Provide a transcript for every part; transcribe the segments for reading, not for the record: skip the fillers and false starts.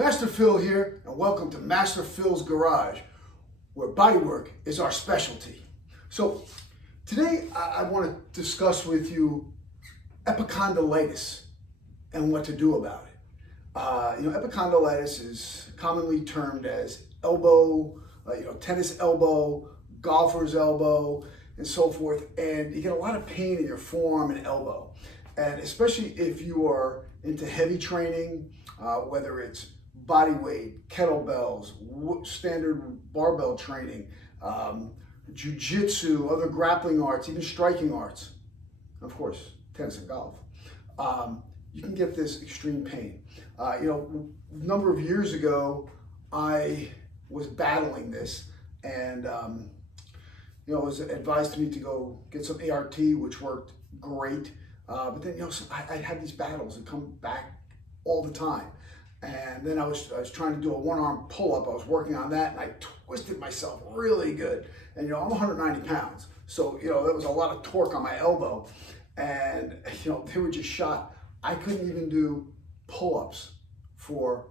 Master Phil here, and welcome to Master Phil's Garage, where bodywork is our specialty. So today I want to discuss with you epicondylitis and what to do about it. Epicondylitis is commonly termed as elbow, tennis elbow, golfer's elbow, and so forth. And you get a lot of pain in your forearm and elbow. And especially if you are into heavy training, whether it's body weight, kettlebells, standard barbell training, jiu-jitsu, other grappling arts, even striking arts, of course, tennis and golf, you can get this extreme pain. A number of years ago, I was battling this, and it was advised to me to go get some ART, which worked great. But then, I had these battles that come back all the time. And then I was trying to do a one-arm pull-up. I was working on that, and I twisted myself really good. And, I'm 190 pounds. So, there was a lot of torque on my elbow. And, they were just shot. I couldn't even do pull-ups for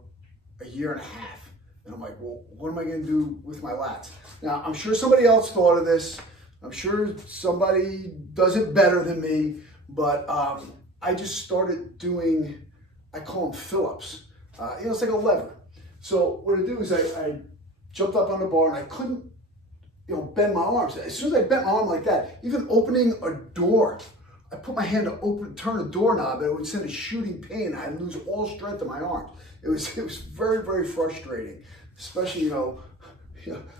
a year and a half. And I'm like, well, what am I going to do with my lats? Now, I'm sure somebody else thought of this. I'm sure somebody does it better than me. But I just started doing, I call them fill-ups. It's like a lever. So what I do is I jumped up on the bar and I couldn't, bend my arms. As soon as I bent my arm like that, even opening a door, I put my hand to turn a doorknob, and it would send a shooting pain. I'd lose all strength in my arms. It was very, very frustrating, especially,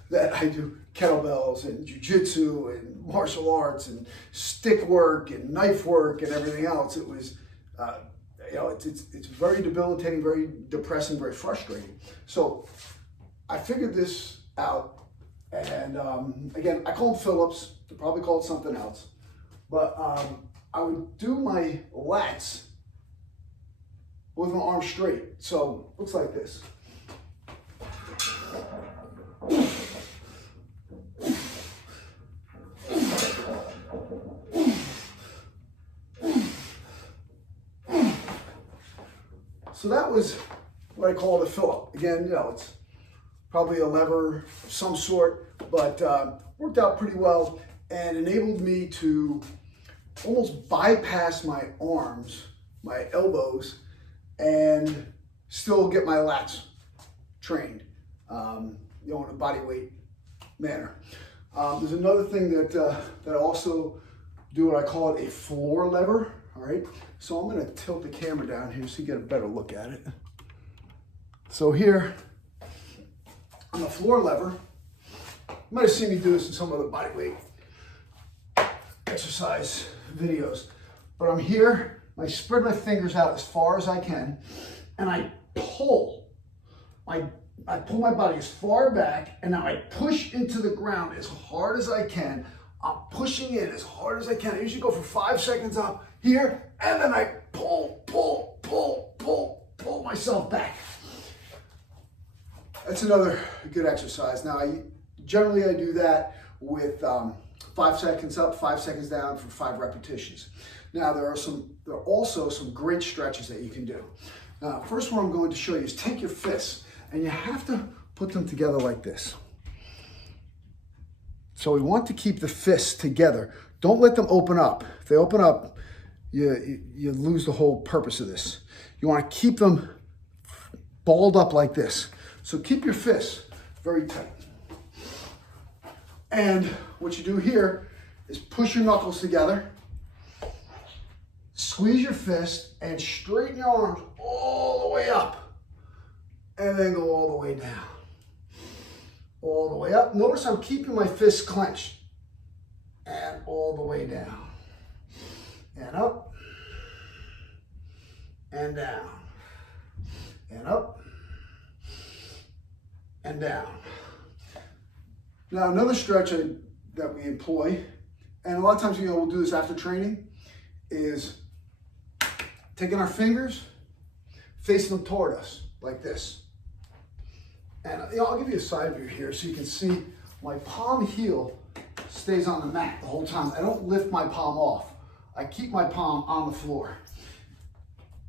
that I do kettlebells and jiu-jitsu and martial arts and stick work and knife work and everything else. It was, it's very debilitating, very depressing, very frustrating. So I figured this out, and again, I call them Phillips. They probably call it something else, but I would do my lats with my arms straight. So looks like this. So that was what I call a fill-up. Again, it's probably a lever of some sort, but worked out pretty well and enabled me to almost bypass my arms, my elbows, and still get my lats trained, in a body weight manner. There's another thing that I also do, what I call it a floor lever. All right, so I'm going to tilt the camera down here so you get a better look at it. So here, on the floor lever, you might have seen me do this in some other body weight exercise videos, but I'm here, I spread my fingers out as far as I can, and I pull my body as far back, and now I push into the ground as hard as I can. I'm pushing in as hard as I can. I usually go for 5 seconds up here, and then I pull myself back. That's another good exercise. Now, generally I do that with 5 seconds up, 5 seconds down for 5 repetitions. Now, there are also some great stretches that you can do. Now, first one I'm going to show you is take your fists, and you have to put them together like this. So we want to keep the fists together. Don't let them open up. If they open up, you lose the whole purpose of this. You want to keep them balled up like this. So keep your fists very tight. And what you do here is push your knuckles together, squeeze your fist, and straighten your arms all the way up, and then go all the way down. All the way up. Notice I'm keeping my fists clenched. And all the way down. And up. And down. And up. And down. Now, another stretch that we employ, and a lot of times, we'll do this after training, is taking our fingers, facing them toward us, like this. And I'll give you a side view here so you can see my palm heel stays on the mat the whole time. I don't lift my palm off. I keep my palm on the floor.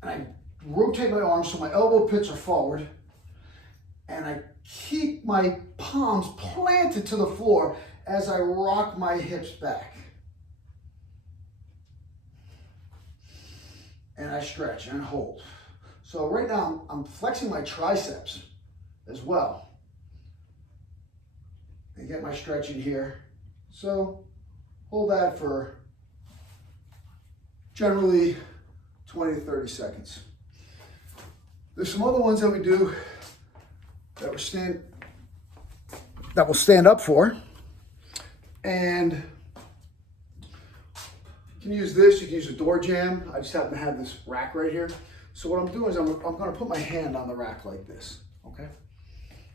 And I rotate my arms so my elbow pits are forward. and I keep my palms planted to the floor as I rock my hips back. And I stretch and hold. So right now I'm flexing my triceps as well. And get my stretch in here. So hold that for generally 20 to 30 seconds. There's some other ones that we do that will stand up for. And you can use this, you can use a door jamb. I just happen to have this rack right here. So what I'm doing is I'm gonna put my hand on the rack like this, okay?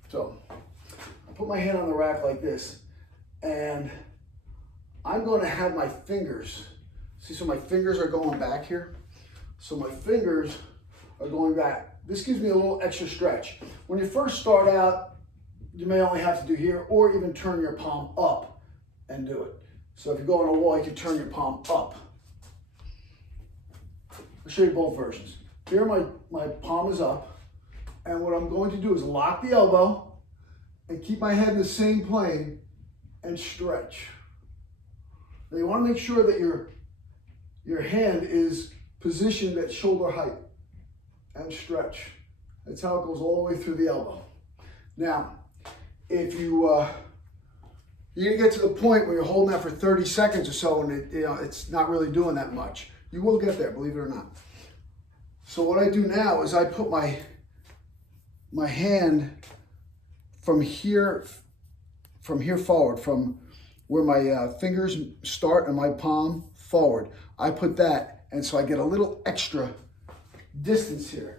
So I put my hand on the rack like this, and I'm gonna have my fingers, see, so my fingers are going back here. So my fingers are going back. This gives me a little extra stretch. When you first start out, you may only have to do here, or even turn your palm up and do it. So if you go on a wall, you can turn your palm up. I'll show you both versions. Here my palm is up, and what I'm going to do is lock the elbow and keep my head in the same plane and stretch. Now you want to make sure that your hand is positioned at shoulder height and stretch. That's how it goes all the way through the elbow. Now, if you're gonna get to the point where you're holding that for 30 seconds or so, and it's not really doing that much. You will get there, believe it or not. So what I do now is I put my hand from here forward, from where my fingers start and my palm forward. I put that, and so I get a little extra distance here.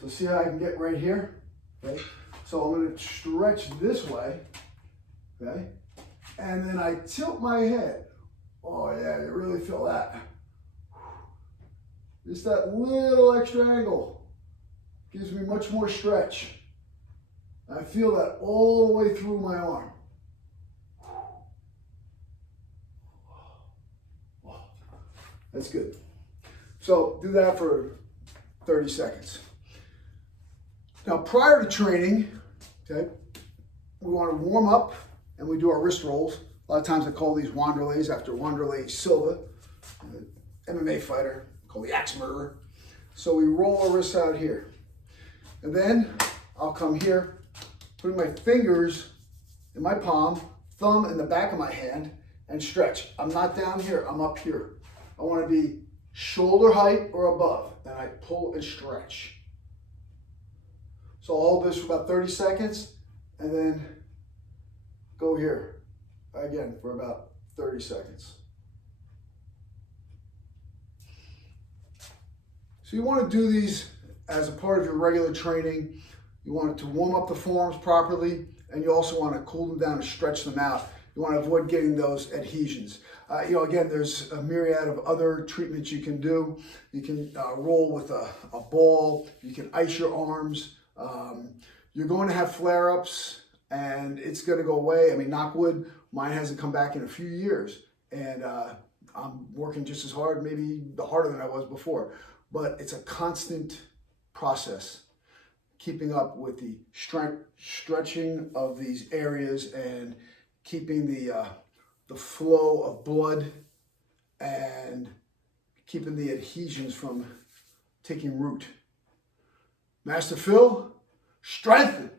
So see how I can get right here? Okay. So I'm going to stretch this way, okay? And then I tilt my head. Oh yeah, you really feel that. Just that little extra angle gives me much more stretch. I feel that all the way through my arm. That's good. So do that for 30 seconds. Now prior to training, okay, we want to warm up and we do our wrist rolls. A lot of times I call these Wanderleis after Wanderlei Silva, MMA fighter, called the Axe Murderer. So we roll our wrists out here. And then I'll come here, putting my fingers in my palm, thumb in the back of my hand, and stretch. I'm not down here, I'm up here. I want to be shoulder height or above, and I pull and stretch. So I'll hold this for about 30 seconds, and then go here again for about 30 seconds. So you want to do these as a part of your regular training. You want to warm up the forearms properly, and you also want to cool them down and stretch them out. You want to avoid getting those adhesions. Again, there's a myriad of other treatments you can do. You can roll with a ball. You can ice your arms. You're going to have flare-ups, and it's going to go away. I mean, knock wood, mine hasn't come back in a few years, and I'm working just as hard, maybe harder than I was before. But it's a constant process, keeping up with the stretching of these areas and keeping the flow of blood and keeping the adhesions from taking root. Master Phil, strengthen.